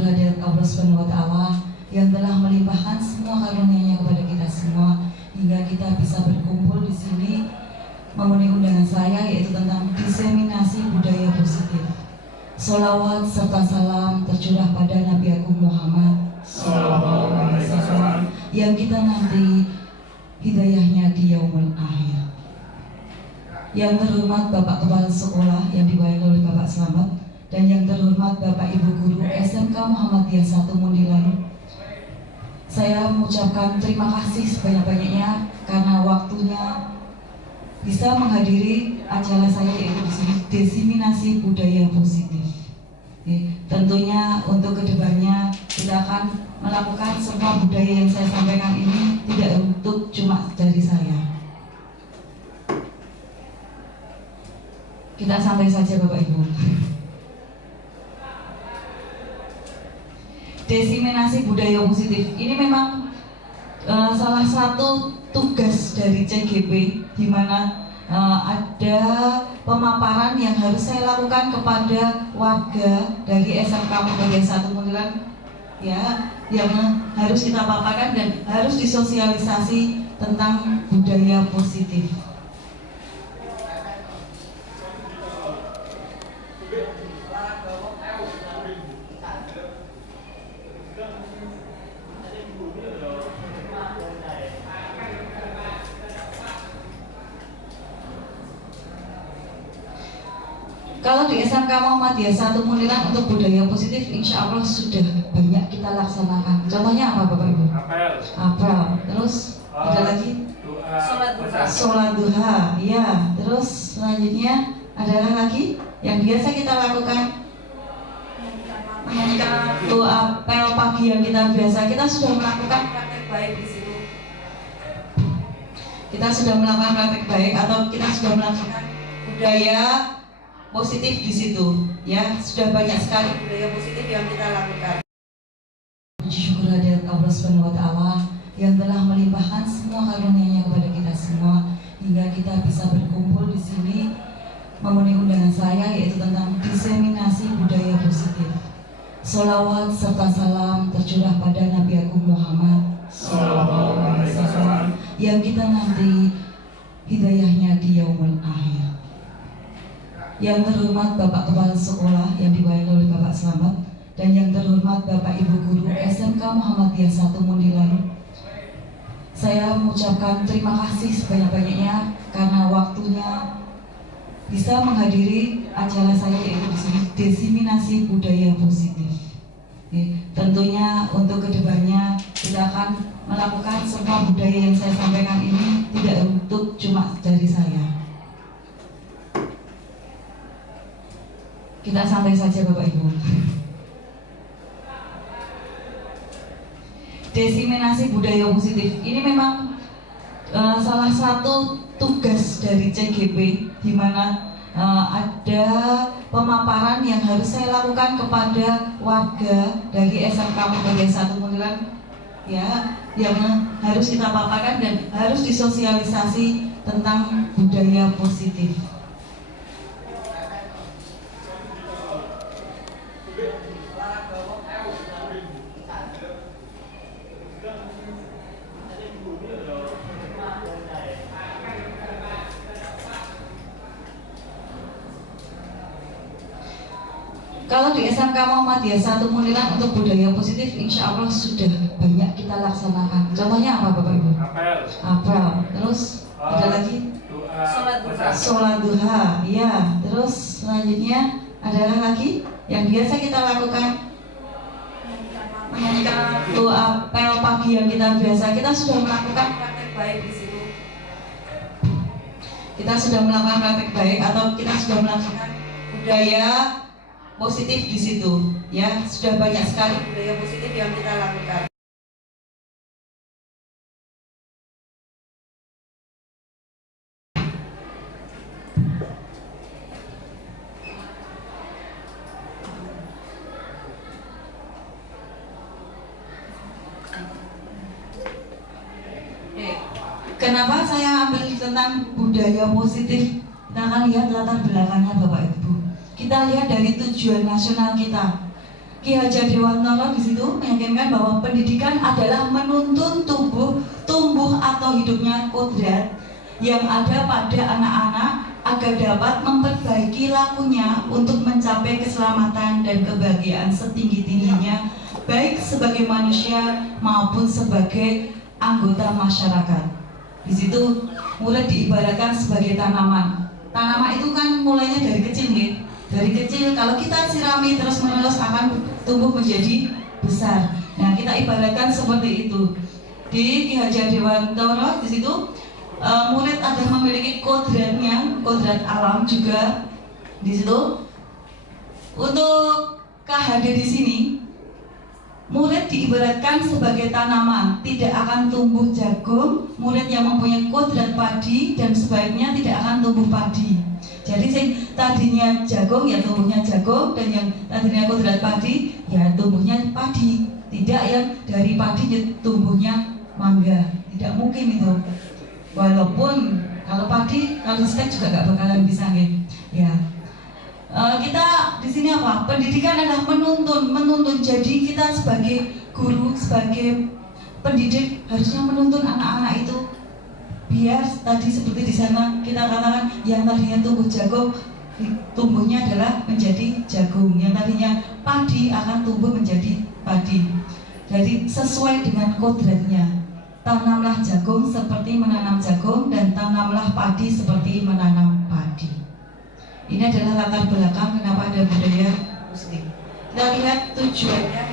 syukur hadirat Allah Subhanahu wa Ta'ala yang telah melimpahkan semua karunia-Nya kepada kita semua hingga kita bisa berkumpul di sini memenuhi undangan saya, yaitu tentang diseminasi budaya positif. Sholawat serta salam tercurah pada Nabi Agung Muhammad SAW yang kita nanti hidayahnya di yaumul akhir. Yang terhormat Bapak Kepala Sekolah yang diwakili oleh Bapak Slamet, dan yang terhormat Bapak Ibu Guru SMK Muhammadiyah 1 Mundilan, saya mengucapkan terima kasih sebanyak-banyaknya karena waktunya bisa menghadiri acara saya, yaitu di sini diseminasi budaya positif. Tentunya untuk kedepannya kita akan melakukan semua budaya yang saya sampaikan ini tidak untuk cuma dari saya. Kita santai saja Bapak Ibu. Diseminasi budaya positif ini memang salah satu tugas dari CGP, di mana ada pemaparan yang harus saya lakukan kepada warga dari SMK Muhammadiyah 1 Mundilan, ya, yang harus kita paparkan dan harus disosialisasi tentang budaya positif. Kalau di SMK Muhammadiyah 1 Mundilan untuk budaya positif insya Allah sudah banyak kita laksanakan. Contohnya apa Bapak Ibu? Apel. Terus ada lagi? Sholat duha. Ya. Terus selanjutnya ada lagi yang biasa kita lakukan, menyanyikan doa apel pagi yang kita biasa. Kita sudah melakukan praktek baik di situ. Kita sudah melakukan praktek baik atau kita sudah melakukan budaya positif di situ, ya. Sudah banyak sekali budaya positif yang kita lakukan. Syukur hadirat Allah Subhanahu wa Ta'ala yang telah melimpahkan semua karunia-Nya kepada kita semua hingga kita bisa berkumpul di sini memenuhi undangan saya, yaitu tentang diseminasi budaya positif. Sholawat serta salam tercurah pada Nabi Agung Muhammad SAW yang kita nanti hidayahnya di yaumul akhir. Yang terhormat Bapak Kepala Sekolah yang diwakili oleh Bapak Slamet, dan yang terhormat Bapak Ibu Guru SMK Muhammadiyah 1 Mundilan, saya mengucapkan terima kasih sebanyak-banyaknya karena waktunya bisa menghadiri acara saya, yaitu di sini diseminasi budaya positif. Tentunya untuk kedepannya kita akan melakukan semua budaya yang saya sampaikan ini tidak untuk cuma dari saya. Kita santai saja Bapak Ibu. Diseminasi budaya positif ini memang salah satu tugas dari CGP, di mana ada pemaparan yang harus saya lakukan kepada warga dari SMK Muhammadiyah 1 Mundilan, ya, yang harus kita paparkan dan harus disosialisasi tentang budaya positif. Kalau di SMK Muhammadiyah 1 Mundilan untuk budaya positif insya Allah sudah banyak kita laksanakan. Contohnya apa Bapak Ibu? Apel. Terus ada lagi? Sholat duha. Ya. Terus selanjutnya ada lagi yang biasa kita lakukan, menyanyikan doa apel pagi yang kita biasa. Kita sudah melakukan praktek baik di situ. Kita sudah melakukan praktek baik atau kita sudah melakukan budaya positif di situ, ya. Sudah banyak sekali budaya positif yang kita lakukan. Kenapa saya ambil tentang budaya positif? Kita akan lihat latar belakangnya Bapak Ibu. Kita lihat dari tujuan nasional kita. Ki Hajar Dewantara di situ meyakinkan bahwa pendidikan adalah menuntun tumbuh atau hidupnya kodrat yang ada pada anak-anak agar dapat memperbaiki lakunya untuk mencapai keselamatan dan kebahagiaan setinggi-tingginya, baik sebagai manusia maupun sebagai anggota masyarakat. Di situ murid diibaratkan sebagai tanaman. Tanaman itu kan mulainya dari kecil, nih. Dari kecil kalau kita sirami terus-menerus akan tumbuh menjadi besar. Nah, kita ibaratkan seperti itu. Di Ki Hajar Dewantara di situ murid ada memiliki kodratnya, kodrat alam juga di situ. Untuk KHD di sini, murid diibaratkan sebagai tanaman, tidak akan tumbuh jagung. Murid yang mempunyai kodrat padi dan sebaiknya tidak akan tumbuh padi. Jadi sing tadinya jagung ya tumbuhnya jagung, dan yang tadinya kodrat padi ya tumbuhnya padi. Tidak yang dari padi tumbuhnya mangga, tidak mungkin itu. Walaupun kalau padi, kalau stek juga gak bakalan bisa nih. Ya, kita di sini apa? Pendidikan adalah menuntun. Jadi kita sebagai guru, sebagai pendidik harusnya menuntun anak-anak itu biar tadi seperti di sana kita katakan yang tadinya tumbuh jagung tumbuhnya adalah menjadi jagung, yang tadinya padi akan tumbuh menjadi padi. Jadi sesuai dengan kodratnya. Tanamlah jagung seperti menanam jagung, dan tanamlah padi seperti menanam padi. Ini adalah latar belakang kenapa ada budaya muslim. Kita lihat tujuannya.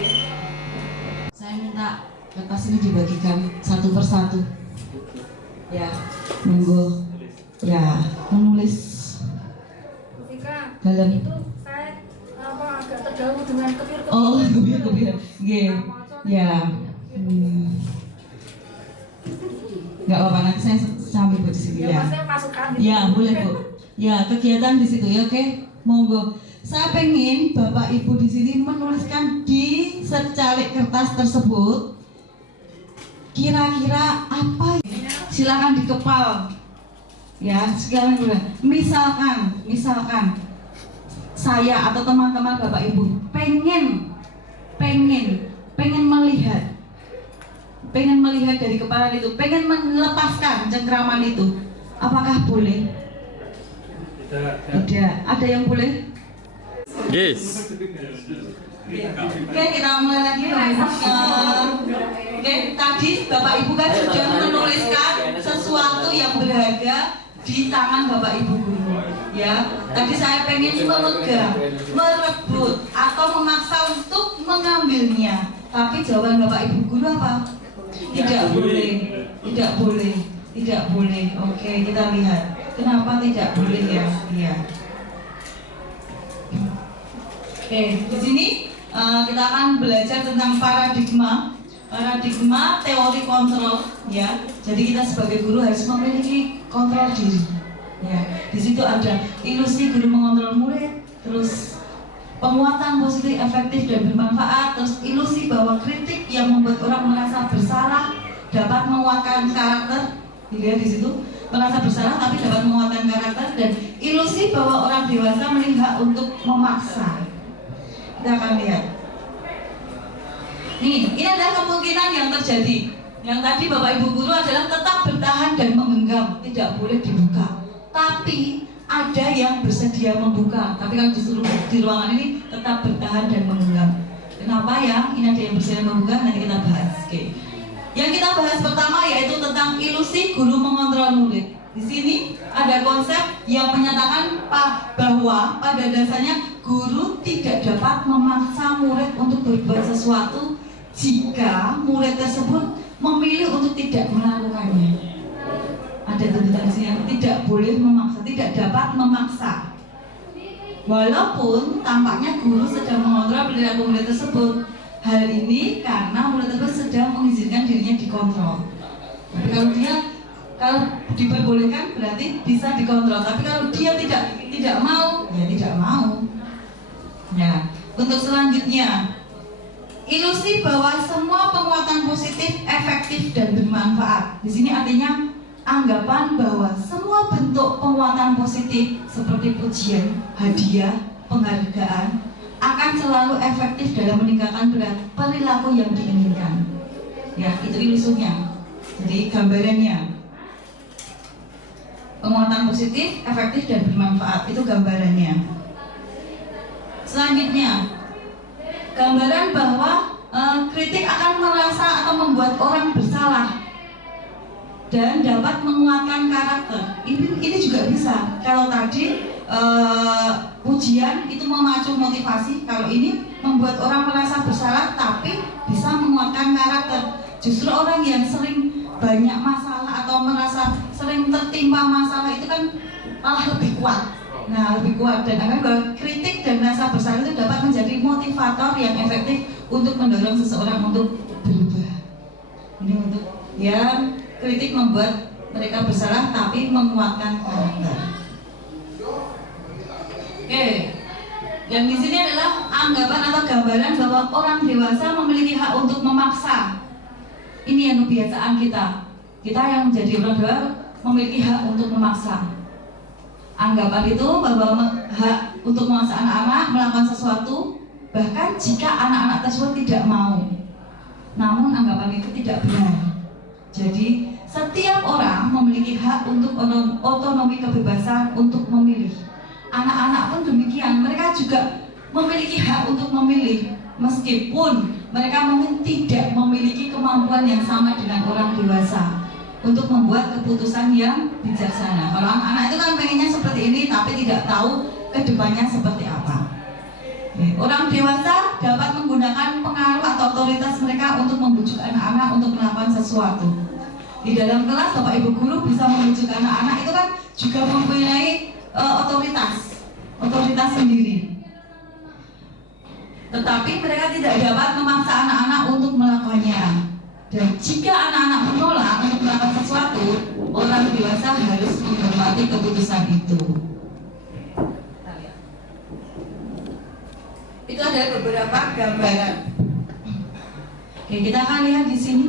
Saya minta kertas ini dibagikan satu persatu. Ya, monggo. Ya, menulis. Ketika dalam itu saya agak terganggu dengan kebir-kebir. Oh, kebir-kebir. Nggih. Ya. Nggak apa-apa, nanti saya sambil buat di sini ya. Saya masukkan. Ya, boleh Bu. Ya, kegiatan di situ ya, oke. Monggo. Saya pengen Bapak Ibu di sini menuliskan di secalik kertas tersebut kira-kira apa. Silakan dikepal. Ya, sekarang misalkan saya atau teman-teman Bapak Ibu pengen melihat dari kepala itu, pengen melepaskan cengkraman itu, apakah boleh? Tidak. Ada yang boleh? Yes. Oke, kita mulai lagi. Oke, tadi Bapak Ibu kan sudah menuliskan sesuatu yang berharga di tangan Bapak Ibu guru. Ya, tadi saya pengen memegang, merebut atau memaksa untuk mengambilnya. Tapi jawaban Bapak Ibu guru apa? Tidak boleh, tidak boleh, tidak boleh. Oke, kita lihat. Kenapa tidak boleh ya? Iya. Oke, di sini kita akan belajar tentang paradigma teori kontrol, ya. Jadi kita sebagai guru harus memiliki kontrol diri. Ya, di situ ada ilusi guru mengontrol murid, terus penguatan positif, efektif dan bermanfaat, terus ilusi bahwa kritik yang membuat orang merasa bersalah dapat menguatkan karakter, dilihat di situ, merasa bersalah tapi dapat menguatkan karakter, dan ilusi bahwa orang dewasa melihat untuk memaksa. Kita akan lihat. Ini adalah kemungkinan yang terjadi. Yang tadi Bapak Ibu guru adalah tetap bertahan dan menggenggam, tidak boleh dibuka. Tapi ada yang bersedia membuka, tapi kalau disuruh di ruangan ini tetap bertahan dan menggenggam. Kenapa ya? Ini ada yang bersedia membuka, nanti kita bahas. Oke. Yang kita bahas pertama yaitu tentang ilusi guru mengontrol murid. Di sini ada konsep yang menyatakan bahwa pada dasarnya guru tidak dapat memaksa murid untuk berbuat sesuatu jika murid tersebut memilih untuk tidak melakukannya. Ada tuntutan di sini yang tidak boleh memaksa, tidak dapat memaksa. Walaupun tampaknya guru sedang mengontrol perilaku murid tersebut. Hal ini karena murid tersebut sedang mengizinkan dirinya dikontrol. Tapi kalau diperbolehkan berarti bisa dikontrol. Tapi kalau dia tidak mau, ya tidak mau. Ya, untuk selanjutnya, ilusi bahwa semua penguatan positif, efektif dan bermanfaat. Di sini artinya anggapan bahwa semua bentuk penguatan positif seperti pujian, hadiah, penghargaan akan selalu efektif dalam meningkatkan perilaku yang diinginkan. Ya, itu ilusinya. Jadi gambarannya, penguatan positif, efektif dan bermanfaat, itu gambarannya. Selanjutnya, gambaran bahwa kritik akan merasa atau membuat orang bersalah dan dapat menguatkan karakter. Ini juga bisa. Kalau tadi pujian itu memacu motivasi, kalau ini membuat orang merasa bersalah tapi bisa menguatkan karakter. Justru orang yang sering banyak masalah atau merasa sering tertimpa masalah itu kan malah lebih kuat. Nah, lebih kuat, dan akan bahwa kritik dan rasa bersalah itu dapat menjadi motivator yang efektif untuk mendorong seseorang untuk berubah. Ini untuk yang kritik membuat mereka bersalah tapi menguatkan karakter. Oke, yang di sini adalah anggapan atau gambaran bahwa orang dewasa memiliki hak untuk memaksa. Ini yang kebiasaan kita. Kita yang menjadi orang dewasa memiliki hak untuk memaksa. Anggapan itu bahwa hak untuk memaksa anak-anak melakukan sesuatu, bahkan jika anak-anak tersebut tidak mau. Namun anggapan itu tidak benar. Jadi setiap orang memiliki hak untuk otonomi kebebasan untuk memilih. Anak-anak pun demikian, mereka juga memiliki hak untuk memilih, meskipun mereka mungkin tidak memiliki kemampuan yang sama dengan orang dewasa untuk membuat keputusan yang bijaksana. Kalau anak-anak itu kan pengennya seperti ini, tapi tidak tahu kedepannya seperti apa. Orang dewasa dapat menggunakan pengaruh atau otoritas mereka untuk membujuk anak-anak untuk melakukan sesuatu. Di dalam kelas, Bapak Ibu guru bisa membujuk anak-anak itu kan juga mempunyai otoritas sendiri. Tetapi mereka tidak dapat memaksa anak-anak untuk melakukannya. Dan jika anak-anak menolak untuk melakukan sesuatu, orang dewasa harus menghormati keputusan itu. Itu ada beberapa gambaran. Oke, kita akan lihat di sini.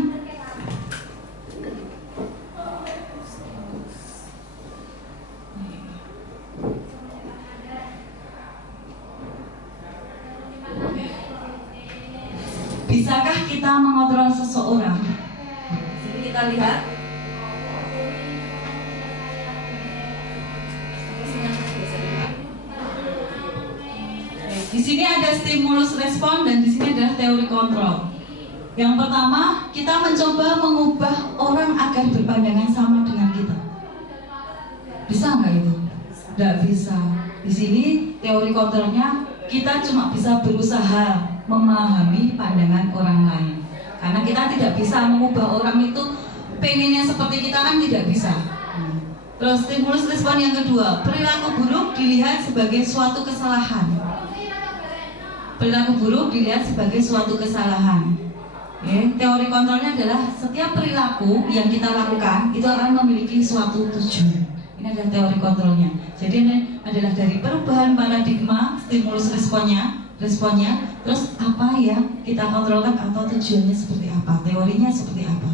Bisakah kita mengontrol seseorang? Sini kita lihat. Di sini ada stimulus respon dan di sini adalah teori kontrol. Yang pertama, kita mencoba mengubah orang agar berpandangan sama dengan kita. Bisa nggak itu? Nggak bisa. Di sini teori kontrolnya, kita cuma bisa berusaha memahami pandangan orang lain. Karena kita tidak bisa mengubah orang itu pengennya seperti kita, kan tidak bisa. Terus stimulus respon yang kedua, perilaku buruk dilihat sebagai suatu kesalahan. Perilaku buruk dilihat sebagai suatu kesalahan. Teori kontrolnya adalah setiap perilaku yang kita lakukan itu akan memiliki suatu tujuan. Ini adalah teori kontrolnya. Jadi ini adalah dari perubahan paradigma, stimulus responnya, terus apa yang kita kontrolkan atau tujuannya seperti apa, teorinya seperti apa.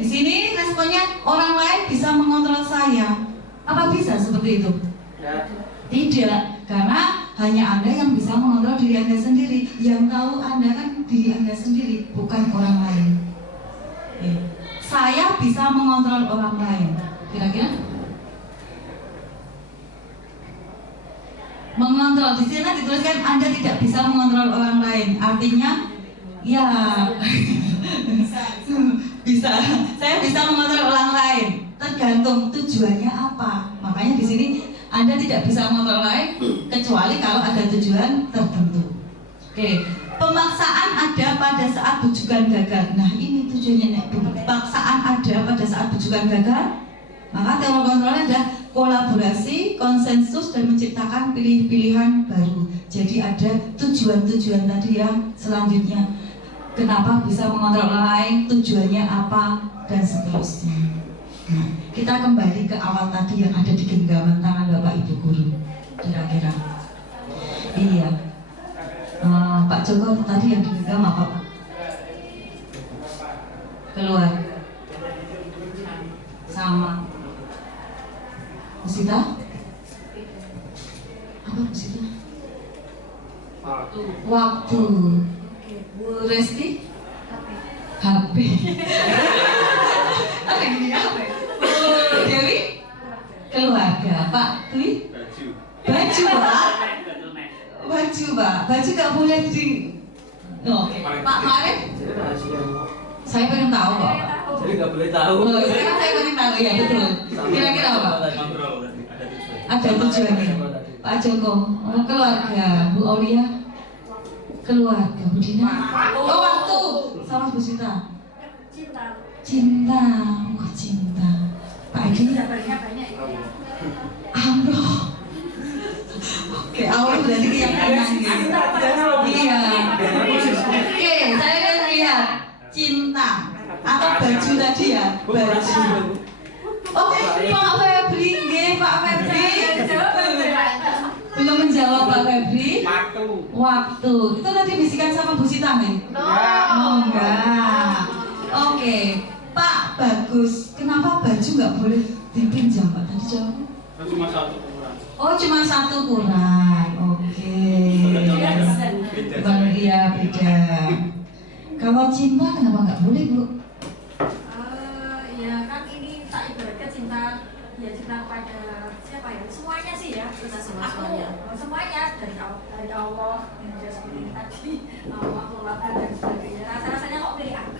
Di sini responnya, orang lain bisa mengontrol saya. Apa bisa seperti itu? Tidak, karena hanya Anda yang bisa mengontrol diri Anda sendiri. Yang tahu Anda kan diri Anda sendiri, bukan orang lain. Saya bisa mengontrol orang lain. Kira-kira? Mengontrol, di sini dituliskan Anda tidak bisa mengontrol orang lain. Artinya, ya bisa. Saya bisa mengontrol orang lain. Tergantung tujuannya apa. Makanya di sini Anda tidak bisa mengontrol orang lain kecuali kalau ada tujuan tertentu. Oke, pemaksaan ada pada saat bujukan gagal. Nah, ini tujuannya. Pemaksaan ada pada saat bujukan gagal. Maka teori kontrolnya adalah kolaborasi, konsensus, dan menciptakan pilihan baru. Jadi ada tujuan-tujuan tadi yang selanjutnya. Kenapa bisa mengontrol orang lain, tujuannya apa, dan seterusnya. Nah, kita kembali ke awal tadi yang ada di genggaman tangan Bapak Ibu Guru. Kira-kira. Iya. Pak Joko tadi yang digenggam apa, Pak? Keluar. Sama. Musita? Apa Musita? Waktu. Bu Resti? HP. Apa ini apa? Bu Dewi? Keluarga. Pak Dwi? Baju Pak. Baju Pak. Baju nggak boleh di. Oke. Pak Marif? Saya pengen tahu kok. Jadi nggak boleh tahu. Oh, sekarang saya pengen tahu ya betul. Kira-kira apa? Ada tujuannya. Pak Joko, oh, keluarga. Bu Aulia, keluarga. Bu Dina, oh waktu. Sama Bu Sita. Cinta. Cinta, oh cinta. Pak Edi, Banyak ya. amroh. Oke, awal berarti yang kanan gitu. Iya. Oke, saya akan lihat cinta atau baju tadi ya, baju. Oke, Pak Febri, nggih Pak Febri. Belum menjawab Pak Febri. Waktu. Itu tadi bisikan sama Bu Sita nih? Oh enggak. Oke, Pak Bagus. Kenapa baju nggak boleh dipinjam Pak? Tadi jawabnya? Cuma satu kurang. Oh cuma satu kurang. Oke. Bukan dia beda. Kalau cinta kenapa nggak boleh Bu? Ya kan ini tak ibaratkan cinta, ya cinta pada siapa ya? Semuanya sih ya. Kita semuanya dari Allah yang seperti tadi, Allah dan sebagainya. Rasa-rasanya kok pilih aku.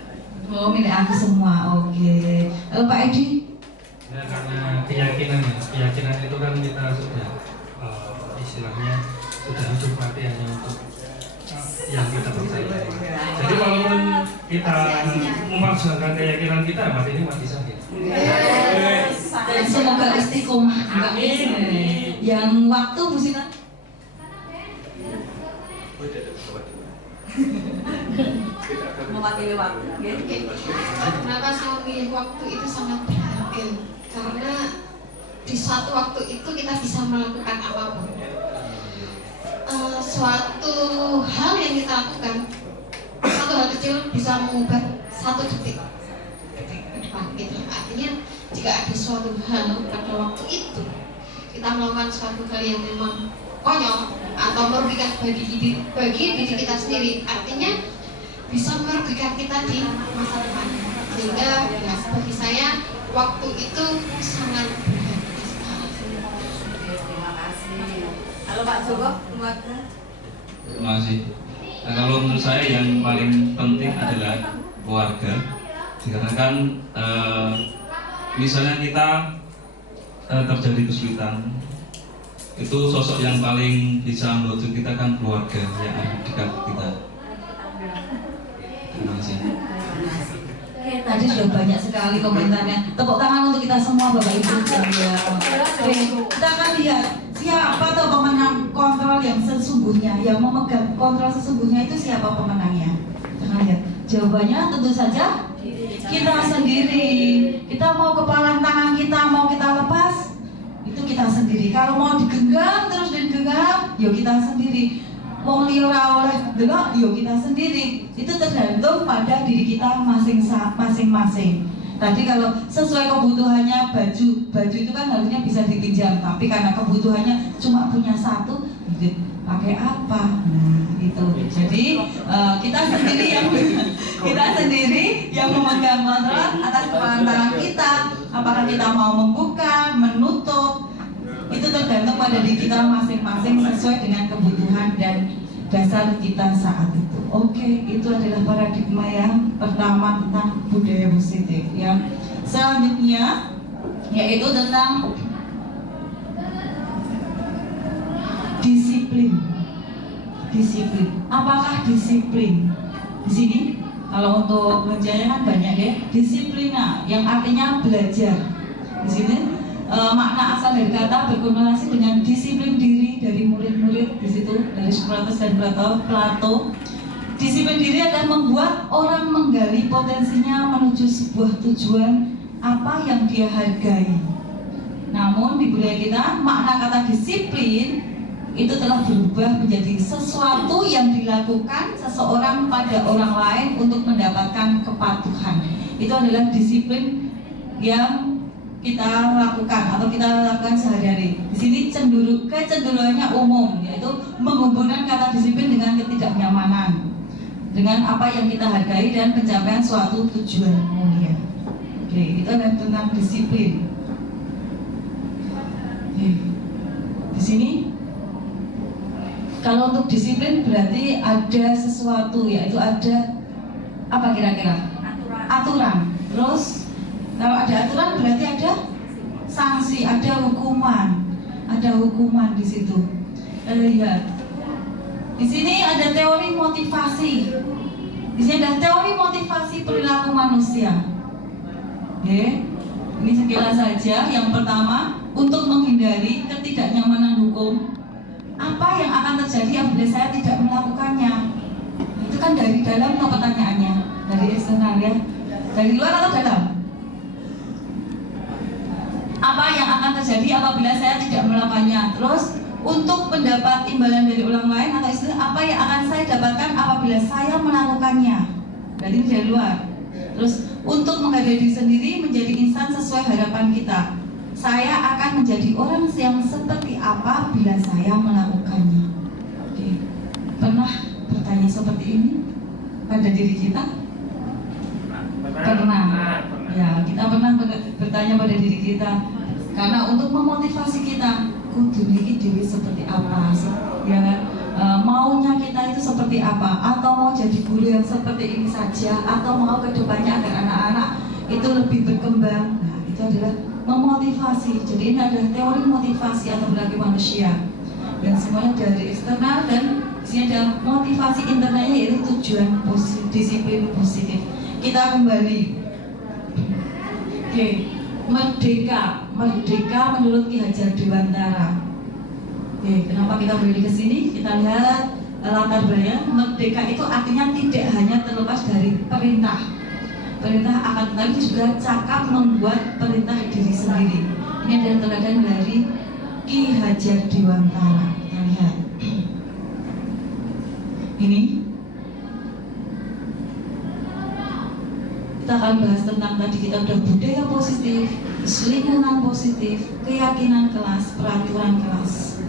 Oh milik aku semua. Oke. Lalu Pak Edi? Ya karena keyakinan itu kan kita sudah istilahnya sudah hidup mati hanya untuk yang kita percaya. Jadi walaupun kita memaksakan keyakinan kita, mati ini mati saja. Dan semoga istiqomah juga. Yang waktu Bu Sita? Mewakili waktu. Kenapa saya milih waktu itu sangat berharga? Karena di suatu waktu itu kita bisa melakukan apapun. Suatu hal yang kita lakukan, satu hal kecil bisa mengubah satu detik ke depan gitu. Artinya jika ada suatu hal pada waktu itu kita melakukan suatu hal yang memang konyol atau merugikan bagi diri kita sendiri, artinya bisa merugikan kita di masa depan. Sehingga ya, bagi saya waktu itu sangat berharga sekali. Terima kasih. Halo Pak Joko, keluarga. Terima kasih. Nah, kalau menurut saya yang paling penting adalah keluarga. Dikarenakan misalnya kita terjadi kesulitan, itu sosok yang paling bisa membantu kita kan keluarga yang ada di dekat kita. Terima kasih. Oke, tadi sudah banyak sekali komentarnya. Tepuk tangan untuk kita semua Bapak Ibu. Ya. Oke, kita akan lihat siapa tuh pemenang kontrol yang sesungguhnya, yang memegang kontrol sesungguhnya itu siapa pemenangnya. Kita lihat jawabannya tentu saja kita sendiri. Kita mau kepalan tangan kita mau kita lepas, itu kita sendiri. Kalau mau digenggam terus digenggam, yuk kita sendiri. Mau liora oleh delok, yuk kita sendiri. Itu tergantung pada diri kita masing-masing. Tadi kalau sesuai kebutuhannya baju itu kan harusnya bisa dipinjam, tapi karena kebutuhannya cuma punya satu, pakai apa? Nah itu. Jadi kita sendiri yang memegang kontrol atas kepala tangan kita. Apakah kita mau membuka, menutup? Itu tergantung pada diri kita masing-masing sesuai dengan kebutuhan dan dasar kita saat itu. Oke, itu adalah paradigma yang pertama tentang budaya positif. Yang selanjutnya yaitu tentang disiplin. Apakah disiplin? Di sini kalau untuk belajarnya kan banyak ya. Disiplina yang artinya belajar. Di sini makna asal dari kata berkonotasi dengan disiplin diri dari murid-murid di situ dari Sokrates dan Plato. Disiplin diri adalah membuat orang menggali potensinya menuju sebuah tujuan apa yang dia hargai. Namun di budaya kita makna kata disiplin itu telah berubah menjadi sesuatu yang dilakukan seseorang pada orang lain untuk mendapatkan kepatuhan. Itu adalah disiplin yang kita lakukan atau kita lakukan sehari-hari. Di sini kecenderungannya umum, yaitu menghubungkan kata disiplin dengan ketidaknyamanan, dengan apa yang kita hargai dan pencapaian suatu tujuan mulia. Oke, itu adalah tentang disiplin. Oke. Di sini kalau untuk disiplin berarti ada sesuatu, yaitu ada apa kira-kira? Aturan. Terus kalau ada aturan berarti ada sanksi, ada hukuman, di situ. Lihat. Di sini ada teori motivasi. Di sini ada teori motivasi perilaku manusia. Oke. Ini sekilas saja. Yang pertama, untuk menghindari ketidaknyamanan hukum. Apa yang akan terjadi apabila saya tidak melakukannya? Itu kan dari dalam atau pertanyaannya? Dari eksternal ya? Dari luar atau dalam? Apa yang akan terjadi apabila saya tidak melakukannya? Terus untuk mendapat imbalan dari orang lain atau istilah apa yang akan saya dapatkan apabila saya melakukannya? Berarti ini dari luar. Terus untuk menghargai diri sendiri menjadi insan sesuai harapan kita. Saya akan menjadi orang yang seperti apa bila saya melakukannya. Oke. Pernah bertanya seperti ini pada diri kita? Pernah. Ya, kita pernah bertanya pada diri kita. Karena untuk memotivasi kita, kudu niki diri seperti apa, ya kan? Maunya kita itu seperti apa? Atau mau jadi guru yang seperti ini saja? Atau mau kedepannya agar anak-anak itu lebih berkembang? Nah, itu adalah memotivasi. Jadi ini adalah teori motivasi atau perilaku manusia. Dan semuanya dari eksternal dan di sini ada motivasi internalnya yaitu tujuan disiplin positif. Kita kembali. Oke, merdeka menurut Ki Hajar Dewantara. Oke, kenapa kita kembali ke sini? Kita lihat latar belakang. Merdeka itu artinya tidak hanya terlepas dari perintah akan tetapi juga cakap membuat perintah diri sendiri. Ini adalah teladan dari Ki Hajar Dewantara. Kita lihat ini. Kita akan bahas tentang tadi kita udah budaya positif, lingkungan positif, keyakinan kelas, peraturan kelas.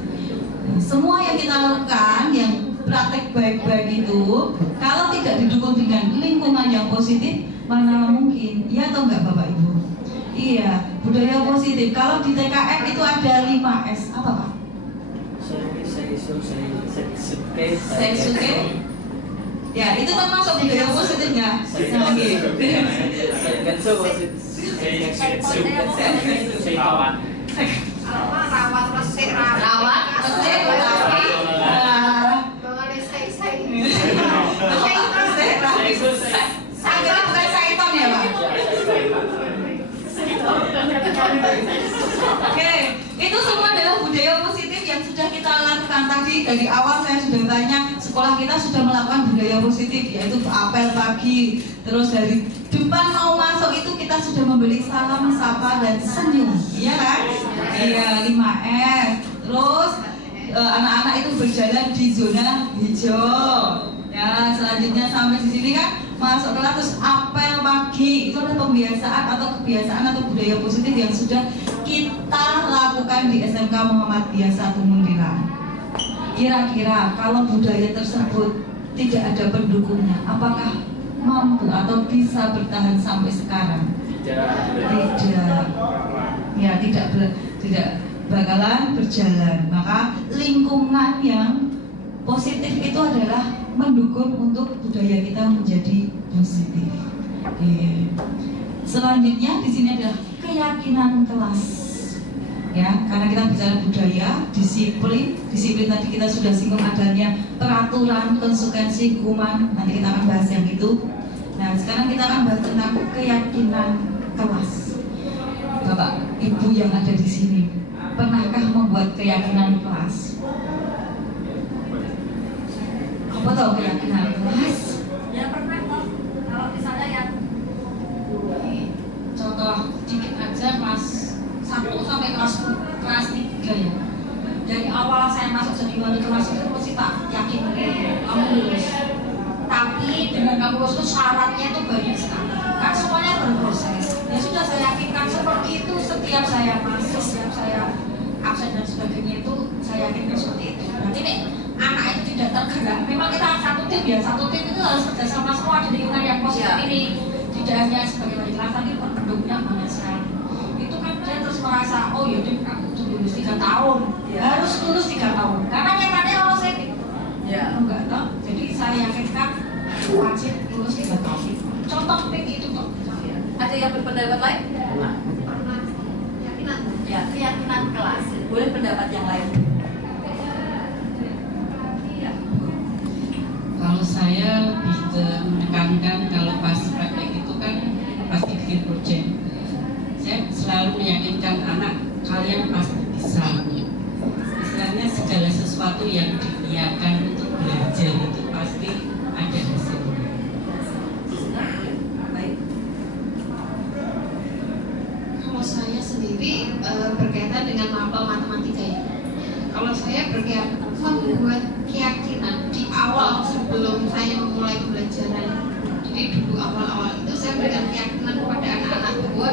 Nah, semua yang kita lakukan yang praktek baik-baik itu kalau tidak didukung dengan lingkungan yang positif, mana mungkin? Iya atau enggak Bapak Ibu? Iya, budaya positif. Kalau di TKM itu ada 5S. Apa Pak? Saya suke. Ya, itu termasuk budaya positifnya. Nah, gitu. Rawat, Oke, itu semua adalah budaya positif yang sudah kita lakukan tadi. Dari awal saya sudah tanya, sekolah kita sudah melakukan budaya positif, yaitu apel pagi. Terus dari depan mau masuk itu kita sudah memberi salam, sapa, dan senyum, iya kan? Iya, 5S. Terus anak-anak itu berjalan di zona hijau. Ya, selanjutnya sampai di sini kan masuk kelas terus apel pagi. Itu adalah pembiasaan atau kebiasaan atau budaya positif yang sudah kita lakukan di SMK Muhammadiyah 1 Muntilan. Kira-kira kalau budaya tersebut tidak ada pendukungnya, apakah mampu atau bisa bertahan sampai sekarang? Tidak. Ya, tidak bakalan berjalan. Maka lingkungan yang positif itu adalah mendukung untuk budaya kita menjadi positif. Oke. Selanjutnya di sini adalah keyakinan kelas. Ya, karena kita bicara budaya, disiplin tadi kita sudah singgung adanya peraturan, konsekuensi, hukuman. Nanti kita akan bahas yang itu. Nah, sekarang kita akan bahas tentang keyakinan kelas. Bapak, Ibu yang ada di sini, pernahkah membuat keyakinan kelas? Apa tahu keyakinan kelas? Ya pernah kok. Kalau misalnya yang Contoh dikit aja kelas 1 sampai kelas 3 ya. Dari awal saya masuk jadi wali kelas itu mesti tak yakin kamu lulus. Tapi dengan kamu lulus itu syaratnya itu banyak sekali. kan semuanya berproses. Ya sudah saya yakinkan seperti itu setiap saya masuk, setiap saya absen dan sebagainya itu saya yakinkan seperti itu. Berarti nih anak itu tidak tergerak. Memang kita satu tim ya, satu tim itu harus kerjasama semua di lingkungan yang positif ini. Tidak hanya sebagai wali kelas, tapi pendukungnya banyak sekali. Itu kan dia terus merasa, oh ya Dim, aku lulus 3 tahun, harus lulus 3 tahun. Karena nyatanya kalau saya enggak tahu, jadi saya yakinkan wajib lulus 3 tahun. Contoh PIK itu kok. Ada yang berpendapat lain? Nah, Ya, keyakinan kelas. Boleh pendapat yang lain? Ya. Kalau saya lebih ke menekankan kalau pas praktek itu kan pasti bikin proyek. Saya selalu meyakinkan anak kalian pasti bisa. Istilahnya segala sesuatu yang diniatkan untuk belajar itu pasti ada hasilnya. Baik. Kalau saya sendiri berkaitan dengan mapel matematika ya. Kalau saya membuat keyakinan di awal sebelum saya memulai pembelajaran, jadi dulu awal-awal itu saya berikan keyakinan kepada anak-anak bahwa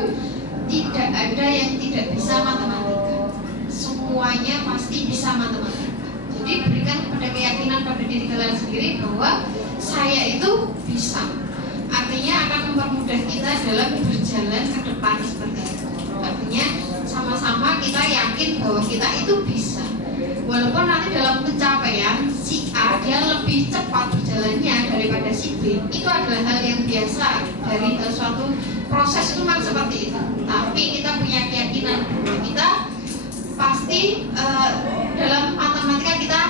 tidak ada yang tidak bisa matematika. Semuanya pasti bisa matematika. Jadi berikan kepada keyakinan pada diri kalian sendiri bahwa saya itu bisa. Artinya akan mempermudah kita dalam berjalan ke depan seperti itu. Artinya sama-sama kita yakin bahwa kita itu bisa. Walaupun nanti dalam pencapaian si A dia lebih cepat berjalannya daripada si B, itu adalah hal yang biasa dari suatu proses itu memang seperti itu. Tapi kita punya keyakinan bahwa kita pasti dalam matematika kita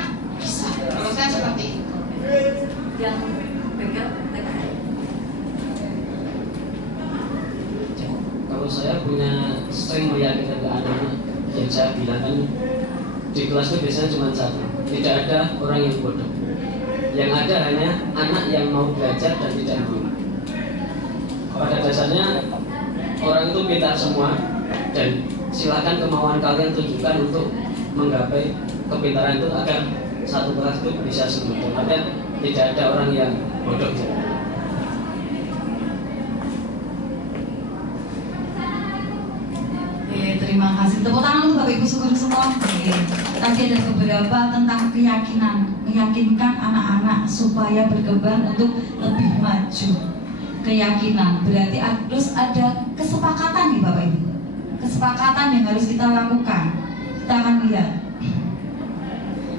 bisa. Kalau saya seperti itu. Yang pegang TKI. kalau saya punya sering meyakinkan ke anak-anak yang saya bilang kan di kelas itu biasanya cuma satu, tidak ada orang yang bodoh. Yang ada hanya anak yang mau belajar dan tidak mau. Pada dasarnya orang itu pintar semua dan silakan kemauan kalian tunjukkan untuk menggapai kepintaran itu agar satu kelas itu bisa sembuh. Artinya tidak ada orang yang bodoh. Terima kasih. Tepuk tangan untuk Bapak Ibu Syukur semua. Tadi ada beberapa tentang keyakinan, meyakinkan anak-anak supaya berkembang untuk lebih maju. Keyakinan berarti harus ada kesepakatan nih Bapak Ibu. Kesepakatan yang harus kita lakukan. Kita akan lihat.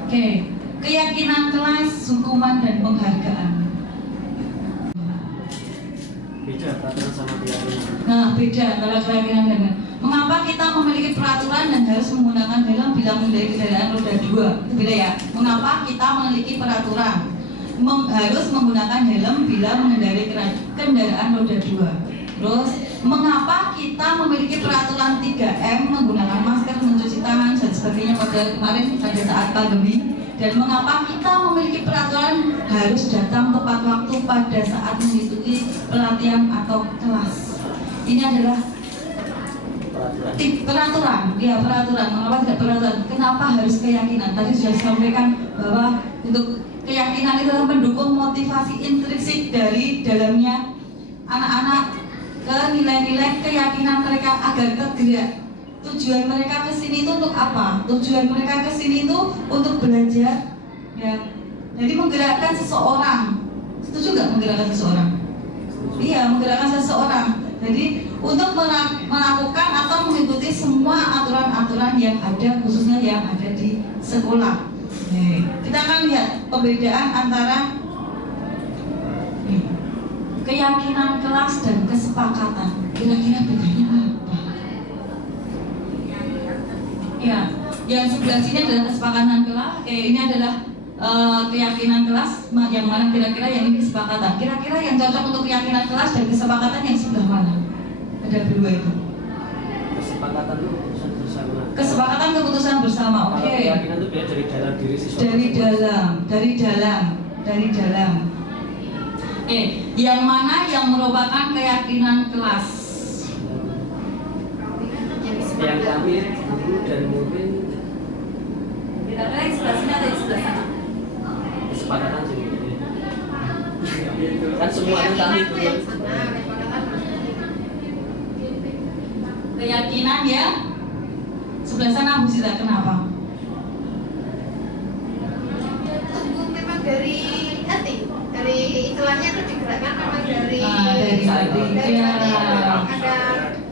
Oke, keyakinan kelas, hukuman dan penghargaan. Beda peraturan sama keyakinan. Nah, beda antara keyakinan dan mengapa kita memiliki peraturan dan harus menggunakan helm bila mengendarai kendaraan roda 2? Itu beda ya. Mengapa kita memiliki peraturan harus menggunakan helm bila mengendarai kendaraan roda 2? Terus, mengapa kita memiliki peraturan 3M menggunakan masker, mencuci tangan dan sebagainya pada kemarin pada saat pandemi? Dan mengapa kita memiliki peraturan harus datang tepat waktu pada saat mengikuti pelatihan atau kelas? Ini adalah peraturan, ya peraturan. Mengapa tidak peraturan? Kenapa harus keyakinan? Tadi sudah disampaikan bahwa untuk keyakinan itu adalah mendukung motivasi intrinsik dari dalamnya anak-anak ke nilai-nilai keyakinan mereka agar tergerak. Tujuan mereka ke sini itu untuk apa? Tujuan mereka ke sini itu untuk belajar, ya. Jadi menggerakkan seseorang. Setuju nggak menggerakkan seseorang? Iya, menggerakkan seseorang. Jadi untuk melakukan atau mengikuti semua aturan-aturan yang ada, khususnya yang ada di sekolah. Kita akan lihat perbedaan antara keyakinan kelas dan kesepakatan. Kira-kira bedanya apa? Ya, yang sebelah sini adalah kesepakatan kelas. Ini adalah keyakinan kelas, yang mana kira-kira yang ini kesepakatan. Kira-kira yang cocok untuk keyakinan kelas dan kesepakatan yang sebelah mana? Ada dua itu. Kesepakatan itu keputusan bersama. Kesepakatan keputusan bersama. Oke. Kalau keyakinan itu biar dari dalam diri siswa. Dari dalam. Yang mana yang merupakan keyakinan kelas? Yang kami guru dan mungkin Kira-kira yang sebelah sini atau yang sebelah sana? kesepakatan sendiri. Kan semuanya kami guru. keyakinan ya. Sebelah sana Bu Sita, kenapa? Tumbuh memang dari hati, dari istilahnya itu digerakkan memang dari hati. Ya. Ada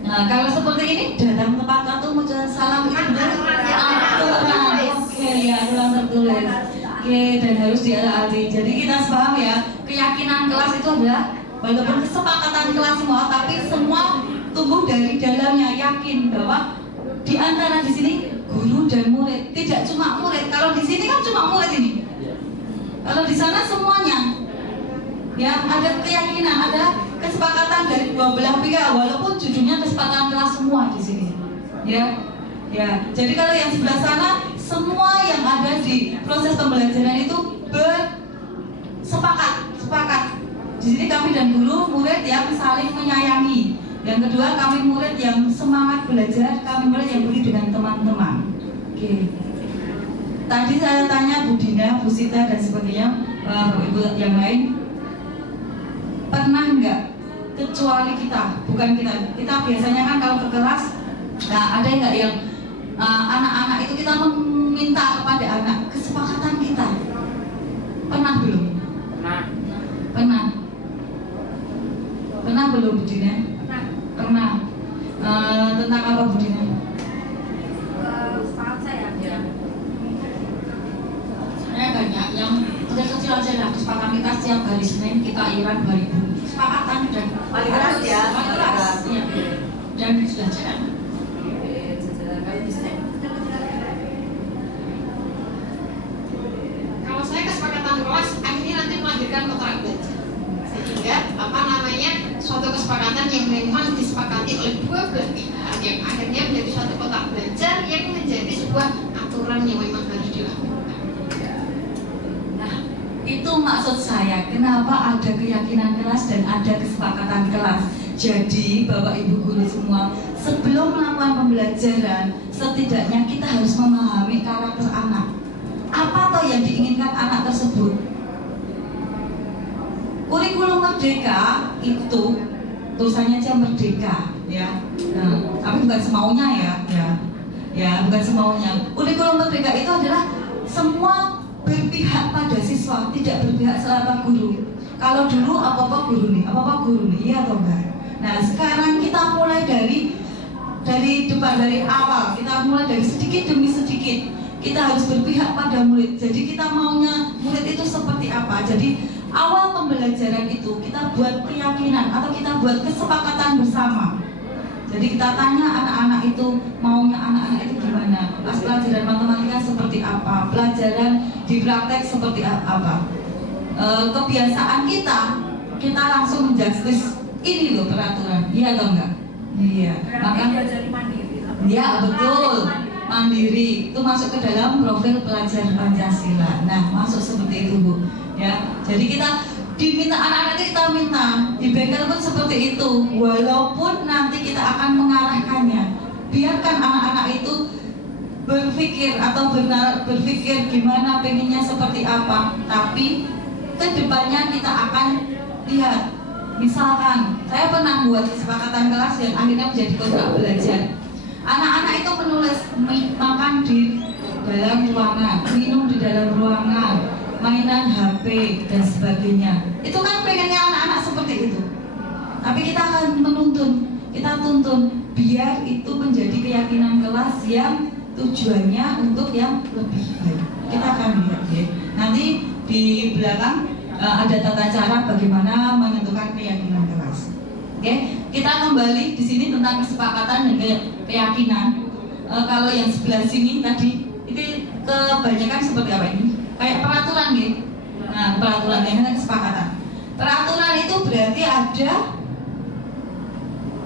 Nah, kalau seperti ini datang tepat waktu mengucapkan salam itu aturan. Oke, ya aturan tertulis. Oke, dan harus ditaati. Jadi kita paham ya, keyakinan kelas itu adalah walaupun kesepakatan kelas semua, tapi semua tumbuh dari dalamnya, yakin bahwa di antara di sini guru dan murid, tidak cuma murid. Kalau di sini kan cuma murid ini. Kalau di sana semuanya, ya ada keyakinan, ada kesepakatan dari dua belah pihak, walaupun judulnya kesepakatan kelas semua di sini. Ya, ya. Jadi kalau yang sebelah sana, semua yang ada di proses pembelajaran itu sepakat. Di sini kami dan guru, murid yang saling menyayangi. Yang kedua, kami murid yang semangat belajar, kami murid yang peduli dengan teman-teman. Oke. Tadi saya tanya Bu Dina, Bu Sita dan sebagainya, Bapak Ibu yang lain, pernah nggak kecuali kita, bukan kita biasanya kan kalau ke kelas, nah ada nggak yang anak-anak itu kita meminta kepada anak kesepakatan kita, pernah belum? Pernah belum Bu Dina? Pernah. Tentang apa Bu Dina? Sepakat saya ya. Saya banyak yang kecil-kecil aja lah, kesepakatan kita setiap hari Senin kita iuran 2.000. Kesepakatan dan Paling keras ya, paling keras, ya. Dan sudah jalan. kalau saya kesepakatan kelas akhirnya nanti melahirkan kontrak belajar. Sehingga suatu kesepakatan yang memang disepakati oleh dua belah pihak yang akhirnya menjadi suatu kotak belajar yang menjadi sebuah aturan yang memang harus dilakukan. Nah, itu maksud saya, kenapa ada keyakinan kelas dan ada kesepakatan kelas. Jadi, Bapak Ibu guru semua, sebelum melakukan pembelajaran, setidaknya kita harus memahami karakter anak. Apa toh yang diinginkan anak tersebut? Kurikulum Merdeka itu tulisannya aja merdeka, ya. Nah, tapi bukan semaunya ya, bukan semaunya. Kurikulum Merdeka itu adalah semua berpihak pada siswa, tidak berpihak selama guru. Kalau dulu apa-apa guru nih, iya atau enggak? Nah, sekarang kita mulai dari depan, dari awal, kita mulai dari sedikit demi sedikit. Kita harus berpihak pada murid. Jadi kita maunya murid itu seperti apa? Jadi awal pembelajaran itu kita buat keyakinan atau kita buat kesepakatan bersama. Jadi kita tanya anak-anak itu maunya anak-anak itu gimana? Pas pelajaran matematika seperti apa? Pelajaran di praktek seperti apa? Kebiasaan kita langsung menjustis ini loh peraturan, iya atau enggak? Iya. Maka diajari mandiri. ya betul. Mandiri itu masuk ke dalam profil pelajar Pancasila. Nah, masuk seperti itu Bu. Ya, jadi kita diminta anak-anak itu kita minta di bengkel pun seperti itu. Walaupun nanti kita akan mengarahkannya, biarkan anak-anak itu berpikir atau berpikir gimana pengennya seperti apa. Tapi kedepannya kita akan lihat. Misalkan saya pernah buat kesepakatan kelas yang akhirnya menjadi kontrak belajar. Anak-anak itu menulis makan di dalam ruangan, minum di dalam ruangan, mainan HP dan sebagainya. Itu kan pengennya anak-anak seperti itu. Tapi kita akan kita tuntun biar itu menjadi keyakinan kelas yang tujuannya untuk yang lebih baik. Kita akan lihat ya. Nanti di belakang ada tata cara bagaimana menentukan keyakinan kelas. Oke, kita kembali di sini tentang kesepakatan dan keyakinan. Kalau yang sebelah sini tadi itu kebanyakan seperti apa ini? Kayak peraturan gitu. Nah, peraturan yang kesepakatan. Peraturan itu berarti ada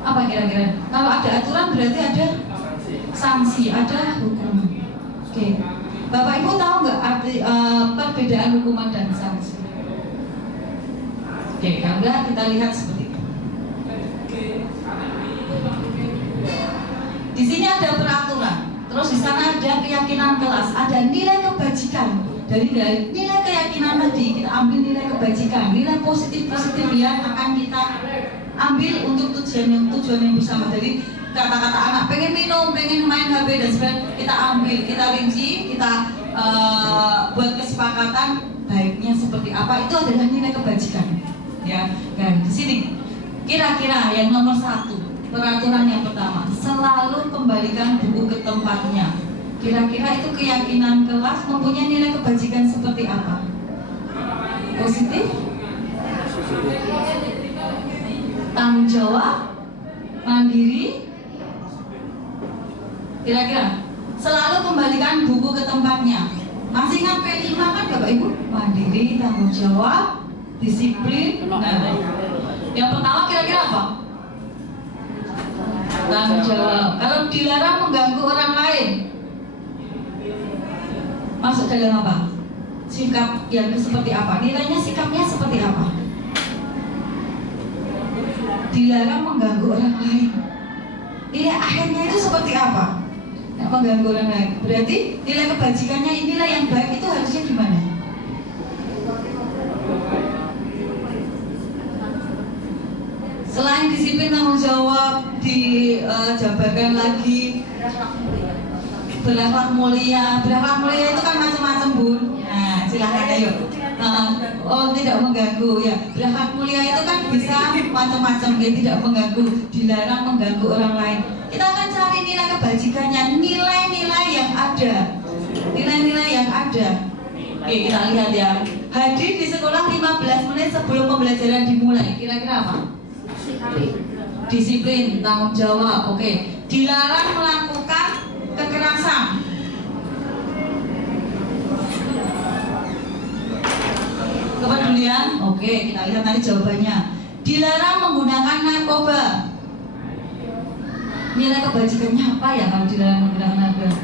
apa kira-kira? Kalau ada aturan berarti ada sanksi, ada hukuman. Oke. Bapak Ibu tahu nggak arti perbedaan hukuman dan sanksi? Oke, kalau enggak kita lihat seperti itu. Di sini ada peraturan, terus di sana ada keyakinan kelas, ada nilai kebajikan. Dari nilai keyakinan tadi kita ambil nilai kebajikan, nilai positif yang akan kita ambil untuk tujuan yang bersama. Jadi kata-kata anak pengen minum, pengen main HP dan sebagainya, kita ambil, kita rinci, kita buat kesepakatan baiknya seperti apa, itu adalah nilai kebajikan. Ya, dan di sini kira-kira yang nomor 1, peraturan yang pertama, selalu kembalikan buku ke tempatnya. Kira-kira itu keyakinan kelas mempunyai nilai kebajikan seperti apa? Positif? Tanggung jawab? Mandiri? Kira-kira selalu kembalikan buku ke tempatnya. Masih ingat P5 kan Bapak Ibu? Mandiri, tanggung jawab, disiplin. Nah, yang pertama kira-kira apa? Tanggung jawab. Kalau dilarang mengganggu orang lain, masuk dalam apa? Sikap yang seperti apa? Nilainya sikapnya seperti apa? Dilarang mengganggu orang lain, nilai akhirnya itu seperti apa? Nah, mengganggu orang lain berarti nilai kebajikannya, nilai yang baik itu harusnya gimana? Selain disiplin, tanggung jawab, dijabarkan lagi berakhlak mulia. Berakhlak mulia itu kan macam-macam, Bun. Nah, silahkan ayo. Oh, tidak mengganggu ya. Berakhlak mulia itu kan bisa macam-macam, ya, tidak mengganggu, dilarang mengganggu orang lain. Kita akan cari nilai kebajikannya, nilai-nilai yang ada. Nilai-nilai yang ada. Oke, kita lihat ya. Hadir di sekolah 15 menit sebelum pembelajaran dimulai. Kira-kira apa? Disiplin, tanggung jawab. Oke. Dilarang melakukan kekerasan. Kepedulian. Oke, kita lihat tadi jawabannya. Dilarang menggunakan narkoba. Nilai kebajikannya apa ya kalau dilarang menggunakan narkoba?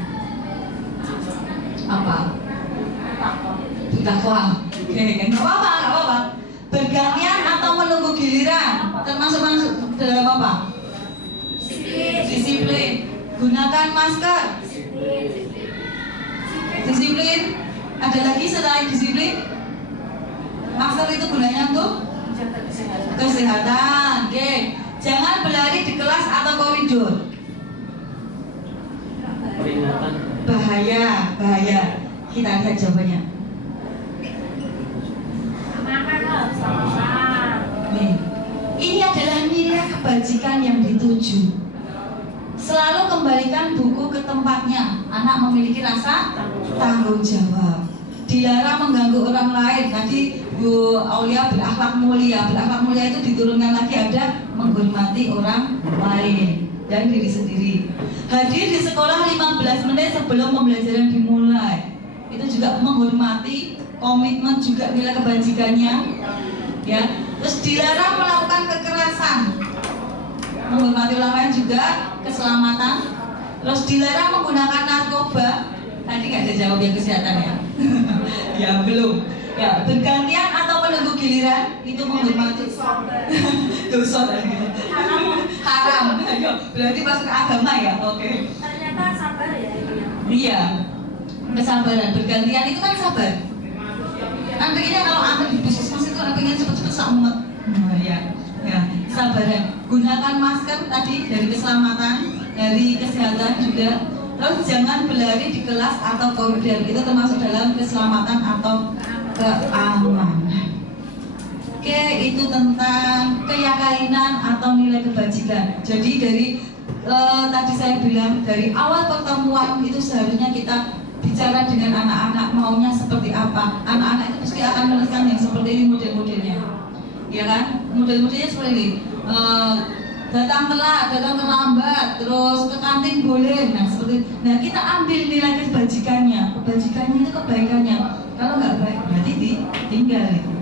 Apa? Bertakwa. Oke, kan nggak apa-apa. Bergantian atau menunggu giliran termasuk dalam apa? Disiplin. Gunakan masker. Disiplin. Ada lagi selain disiplin? Masker itu gunanya untuk kesehatan. Oke. Jangan berlari di kelas atau koridor. Peringatan. Bahaya. Kita lihat jawabannya. Nih, ini adalah nilai kebajikan yang dituju. Selalu kembalikan buku ke tempatnya. Anak memiliki rasa tanggung jawab. Dilarang mengganggu orang lain. Tadi Bu Aulia berakhlak mulia. Berakhlak mulia itu diturunkan lagi ada menghormati orang lain dan diri sendiri. Hadir di sekolah 15 menit sebelum pembelajaran dimulai. Itu juga menghormati, komitmen juga nilai kebajikannya. Ya, terus dilarang melakukan kekerasan. Menghormati orang lain juga, keselamatan. Terus dilarang menggunakan narkoba. Tadi nggak ada jawab yang kesehatan ya? Ya belum. Ya, bergantian atau menunggu giliran itu menghormati. Dosa gitu. Haram. Ayo, berarti masuk agama ya? Oke. Ternyata sabar ya ini. Iya. Kesabaran. Bergantian itu kan sabar. Kan pengennya kalau anak di puskesmas itu pengen cepet-cepet selamat. Nah, ya. Kesabaran. Gunakan masker tadi dari keselamatan, dari kesehatan juga. Terus jangan berlari di kelas atau koridor, itu termasuk dalam keselamatan atau keamanan. Oke, itu tentang keyakinan atau nilai kebajikan. Jadi dari tadi saya bilang dari awal pertemuan itu seharusnya kita bicara dengan anak-anak maunya seperti apa. Anak-anak itu pasti akan menuliskan yang seperti ini model-modelnya, ya kan? Model-modelnya seperti ini. Datang telat, datang terlambat, terus ke kantin boleh. Nah seperti, nah kita ambil nilai kebajikannya. Kebajikannya itu kebaikannya. Kalau nggak baik berarti ditinggal itu.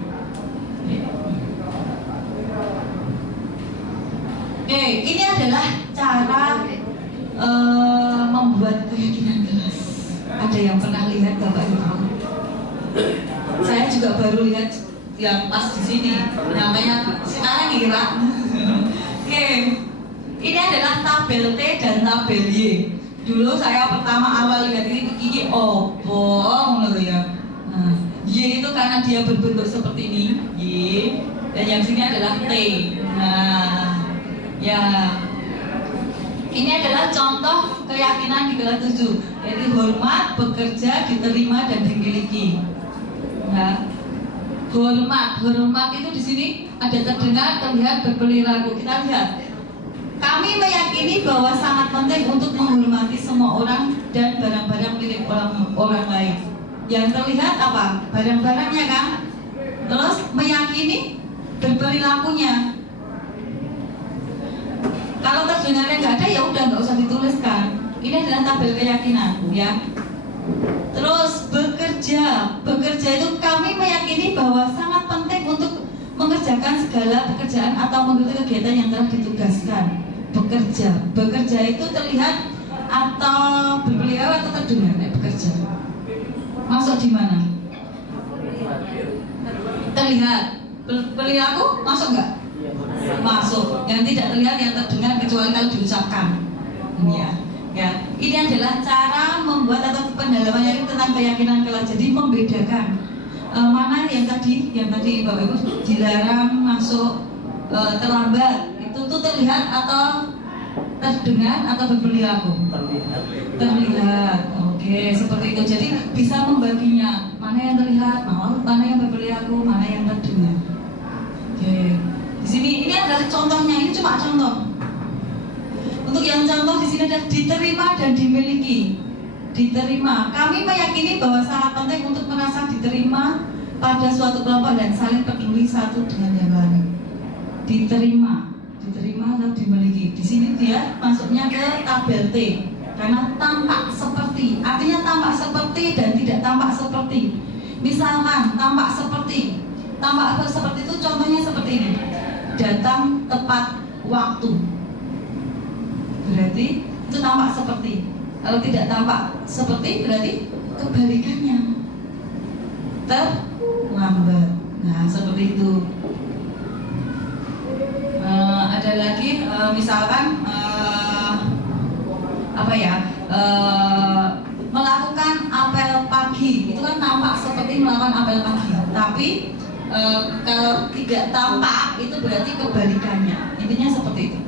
Oke, ini adalah cara membuat keyakinan kelas. Ada yang pernah lihat Bapak Ibu? Saya juga baru lihat yang pas di sini. Namanya sekarang kira. Oke, ini adalah tabel T dan tabel Y. Dulu saya pertama awal lihat ini opo, ngono ya. Nah, Y itu karena dia berbentuk seperti ini, Y, dan yang sini adalah T. Nah, ya. Ini adalah contoh keyakinan di kelas 7, yaitu hormat, bekerja, diterima, dan dimiliki. Ya. Hormat itu di sini ada terdengar, terlihat, berperilaku. Kita lihat. Kami meyakini bahwa sangat penting untuk menghormati semua orang dan barang-barang milik orang lain. Yang terlihat apa? Barang-barangnya kan? Terus meyakini berperilakunya. Kalau terdengarnya nggak ada, ya udah nggak usah dituliskan. Ini adalah tabel keyakinan, ya. Terus bekerja itu kami meyakini bahwa sangat penting untuk mengerjakan segala pekerjaan atau mengikuti kegiatan yang telah ditugaskan. Bekerja itu terlihat atau berperilaku atau terdengar, bekerja. Masuk di mana? Terlihat. Perilaku masuk nggak? Masuk. Yang tidak terlihat, yang terdengar kecuali kalau diucapkan. Ya. Ini adalah cara membuat atau pendalaman yang tentang keyakinan kelas. Jadi membedakan mana yang tadi Bapak Ibu dilarang masuk, terlambat itu tuh terlihat atau terdengar atau berperilaku? Terlihat. Oke, seperti itu. Jadi bisa membaginya, mana yang terlihat, mana yang berperilaku, mana yang terdengar. Oke. Di sini ini adalah contohnya, ini cuma contoh. Untuk yang contoh di sini ada diterima dan dimiliki. Diterima. Kami meyakini bahwa sangat penting untuk merasa diterima pada suatu kelompok dan saling peduli satu dengan yang lain. Diterima atau dimiliki. Di sini dia masuknya ke tabel T. Karena tampak seperti, artinya tampak seperti dan tidak tampak seperti. Misalkan tampak seperti itu contohnya seperti ini. Datang tepat waktu. Berarti itu tampak seperti. Kalau tidak tampak seperti berarti kebalikannya. Terlambat. Nah, seperti itu. Ada lagi misalkan melakukan apel pagi itu kan tampak seperti melakukan apel pagi, tapi kalau tidak tampak itu berarti kebalikannya. Intinya seperti itu.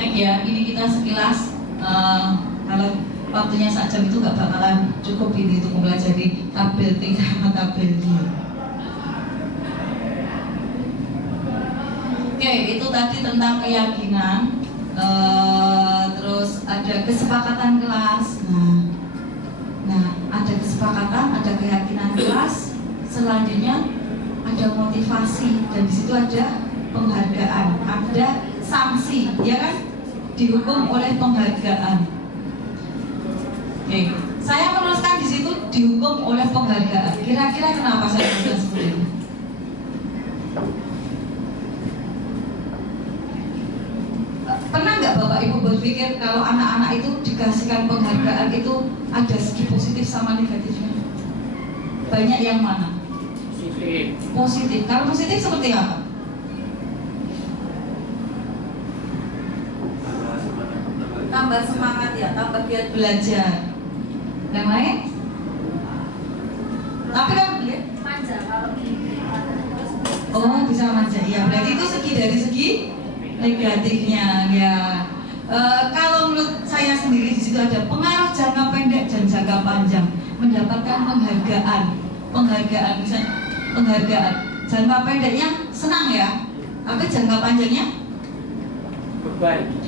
Baik ya, ini kita sekilas kalau waktunya sak jam itu nggak bakalan cukup ini untuk mempelajari tabel T sama tabel D. Oke, itu tadi tentang keyakinan. Terus ada kesepakatan kelas. Nah, ada kesepakatan, ada keyakinan kelas. Selanjutnya ada motivasi dan di situ ada penghargaan, ada sanksi, ya kan? Dihukum oleh penghargaan. Oke, saya menuliskan di situ dihukum oleh penghargaan. Kira-kira kenapa saya menuliskan seperti itu? Pernah nggak Bapak Ibu berpikir kalau anak-anak itu dikasihkan penghargaan itu ada segi positif sama negatifnya? Banyak yang mana? Positif. Kalau positif seperti apa? Tambah semangat ya, tambah giat belajar. Yang lain? Tapi kan manja kalau bisa manja. Ya, berarti itu dari segi negatifnya ya. Kalau menurut saya sendiri di situ ada pengaruh jangka pendek dan jangka panjang. Mendapatkan penghargaan misalnya penghargaan. Jangka pendeknya senang ya, tapi jangka panjangnya beban.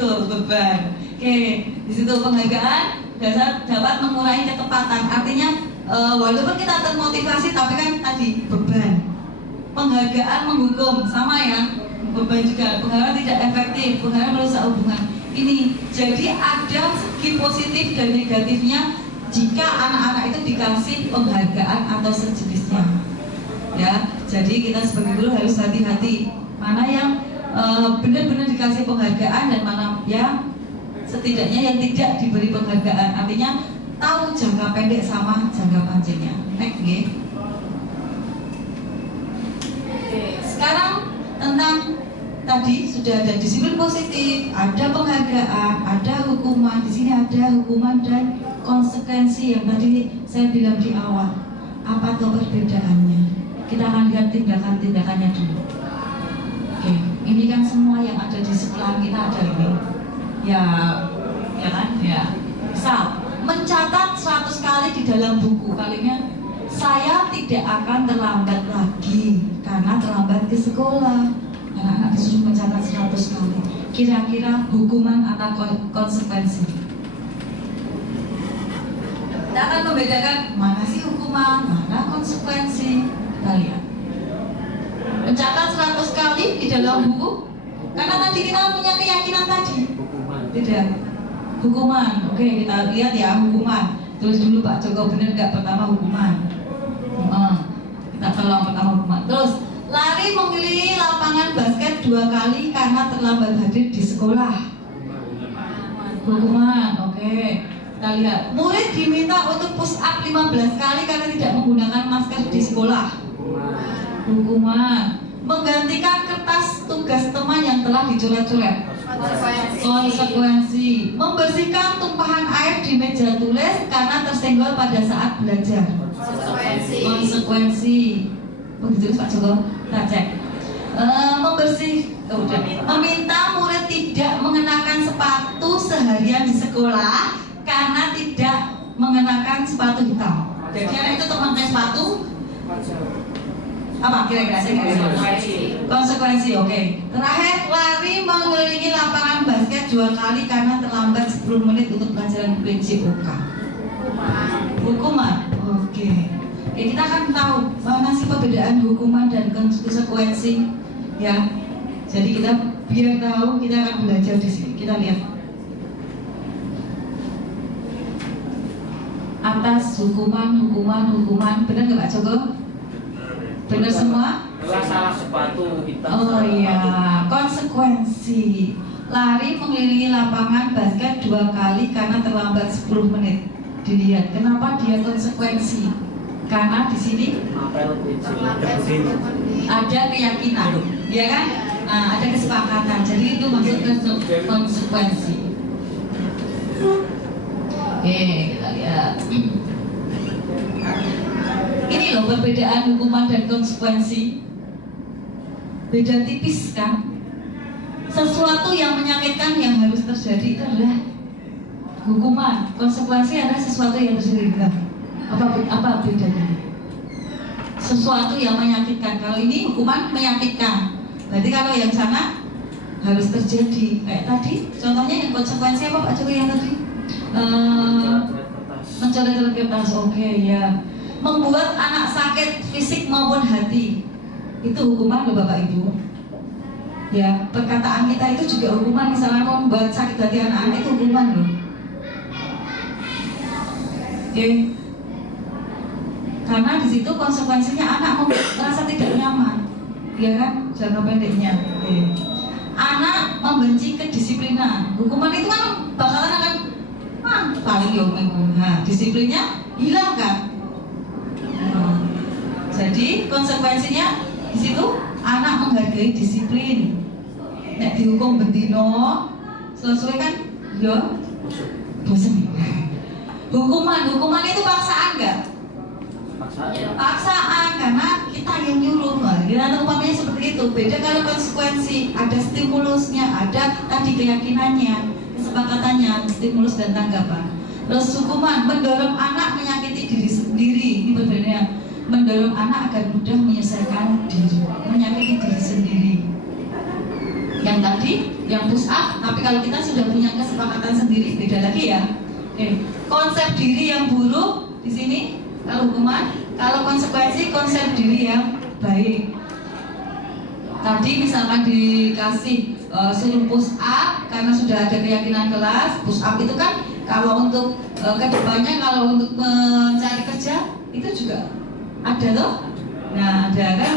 Tuh, beban. Oke, di situ penghargaan dapat mengurangi ketepatan. Artinya walaupun kita termotivasi tapi kan tadi beban. Penghargaan menghukum sama ya. Beban juga, penghargaan tidak efektif, penghargaan merusak hubungan. Ini jadi ada segi positif dan negatifnya jika anak-anak itu dikasih penghargaan atau sejenisnya. Ya, jadi kita sebagai guru harus hati-hati mana yang benar-benar dikasih penghargaan dan mana yang setidaknya yang tidak diberi penghargaan. Artinya tahu jangka pendek sama jangka panjangnya. Next, Oke, sekarang tentang tadi sudah ada disiplin positif, ada penghargaan, ada hukuman. Di sini ada hukuman dan konsekuensi yang tadi saya bilang di awal. Apa tuh perbedaannya? Kita akan lihat tindakan-tindakannya dulu. Oke, ini kan semua yang ada di sekolah kita ada ini. Ya kan? Ya. Misal, mencatat 100 kali di dalam buku. Kalinya, saya tidak akan terlambat lagi karena terlambat ke sekolah. Anak-anak disuruh mencatat 100 kali. Kira-kira hukuman atau konsekuensi? Kita akan membedakan mana sih hukuman, mana konsekuensi. Kita lihat. Mencatat 100 kali di dalam buku, karena tadi kita punya keyakinan tadi. Tidak. Hukuman. Oke, kita lihat ya hukuman. Terus dulu Pak Joko benar nggak pertama hukuman? Kita tolong pertama hukuman. Terus lari mengelilingi lapangan basket 2 kali karena terlambat hadir di sekolah. Hukuman. Oke. Kita lihat, murid diminta untuk push up 15 kali karena tidak menggunakan masker di sekolah. Hukuman. Menggantikan kertas tugas teman yang telah dicoret-coret. Konsekuensi. Membersihkan tumpahan air di meja tulis karena tersenggol pada saat belajar. Konsekuensi. Begitu Pak Joko, kita cek. Meminta murid tidak mengenakan sepatu seharian di sekolah karena tidak mengenakan sepatu hitam. Jadi anak itu memakai sepatu apa kira-kira konsekuensi. Oke. Terakhir, lari mengelilingi lapangan basket 2 kali karena terlambat 10 menit untuk pelajaran prinsip OK. Hukuman. Oke. Kita akan tahu mana sih perbedaan hukuman dan konsekuensi ya. Jadi kita biar tahu, kita akan belajar di sini. Kita lihat. Atas hukuman, benar nggak Pak Joko? Benar semua? Salah sepatu hitam. Oh iya, konsekuensi. Lari mengelilingi lapangan basket 2 kali karena terlambat 10 menit. Dilihat, kenapa dia konsekuensi? Karena di sini ada keyakinan, ya kan? Nah, ada kesepakatan. Jadi itu maksud konsekuensi. Oke, kita lihat. Ini loh perbedaan hukuman dan konsekuensi. Beda tipis kan? Sesuatu yang menyakitkan yang harus terjadi itu adalah hukuman. Konsekuensi adalah sesuatu yang terjadi. Apa bedanya? Sesuatu yang menyakitkan. Kalau ini hukuman menyakitkan. Berarti kalau yang sana harus terjadi. Kayak tadi, contohnya yang konsekuensi apa Pak Joko yang tadi? Mencoret-coret kertas. Oke, ya. Membuat anak sakit fisik maupun hati. Itu hukuman loh Bapak Ibu. Ya, perkataan kita itu juga hukuman. Misalnya membuat sakit hati anak-anak itu hukuman loh. Oke. Karena di situ konsekuensinya anak merasa tidak nyaman, ya kan? Jangka pendeknya. Oke. Anak membenci kedisiplinan. Hukuman itu kan bakalan akan paling minggu. Nah, disiplinnya hilang kan? Jadi konsekuensinya di situ anak menghargai disiplin. Nek dihukum bendino, sesuai kan? Yo, bosan. Hukuman itu paksaan nggak? Paksaan karena kita yang nyuruh. Kita umpamanya seperti itu. Beda kalau konsekuensi, ada stimulusnya, ada tadi keyakinannya, kesepakatannya, stimulus dan tanggapan. Terus hukuman mendorong anak menyakiti diri sendiri. Ini perbedaannya. Mendorong anak agar mudah menyelesaikan diri, menyakiti diri sendiri. Yang tadi, yang push up, tapi kalau kita sudah punya kesepakatan sendiri, beda lagi ya. Oke. Konsep diri yang buruk di sini kalau hukuman, kalau konsekuensi konsep diri yang baik. Tadi misalkan dikasih suruh push up karena sudah ada keyakinan kelas, push up itu kan kalau untuk kedepannya kalau untuk mencari kerja itu juga ada tuh. Nah, ada kan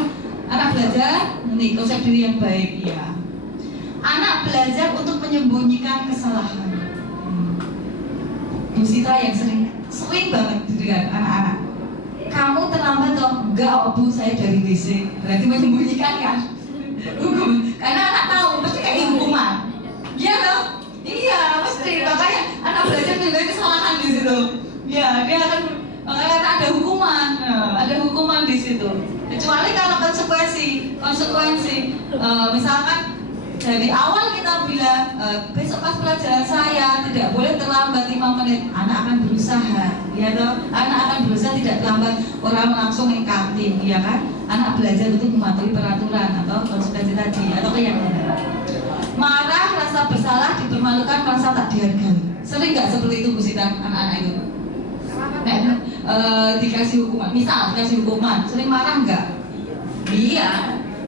anak belajar nih konsep diri yang baik ya. Anak belajar untuk menyembunyikan kesalahan. Bu Sita yang sering banget dengan anak-anak. Kamu terlambat toh? Enggak, Bu, saya dari WC. Berarti menyembunyikan kan? Hukum. Karena anak tahu pasti kayak hukuman. Iya toh? Iya, pasti. Makanya anak belajar menyembunyikan kesalahan di situ. Ya, dia akan Karena ada hukuman, ada hukuman di situ. Kecuali kalau konsekuensi, misalkan dari awal kita bilang besok pas pelajaran saya tidak boleh terlambat 5 menit, anak akan berusaha, ya toh, anak akan berusaha tidak terlambat, orang langsung ke kantin, ya kan? Anak belajar untuk mematuhi peraturan atau konsekuensi tadi atau keyakinan. Marah, rasa bersalah, dipermalukan, merasa tak dihargai. Sering nggak seperti itu Bu Sita, anak-anak itu? Dikasih hukuman, misal dikasih hukuman, sering marah nggak? Iya,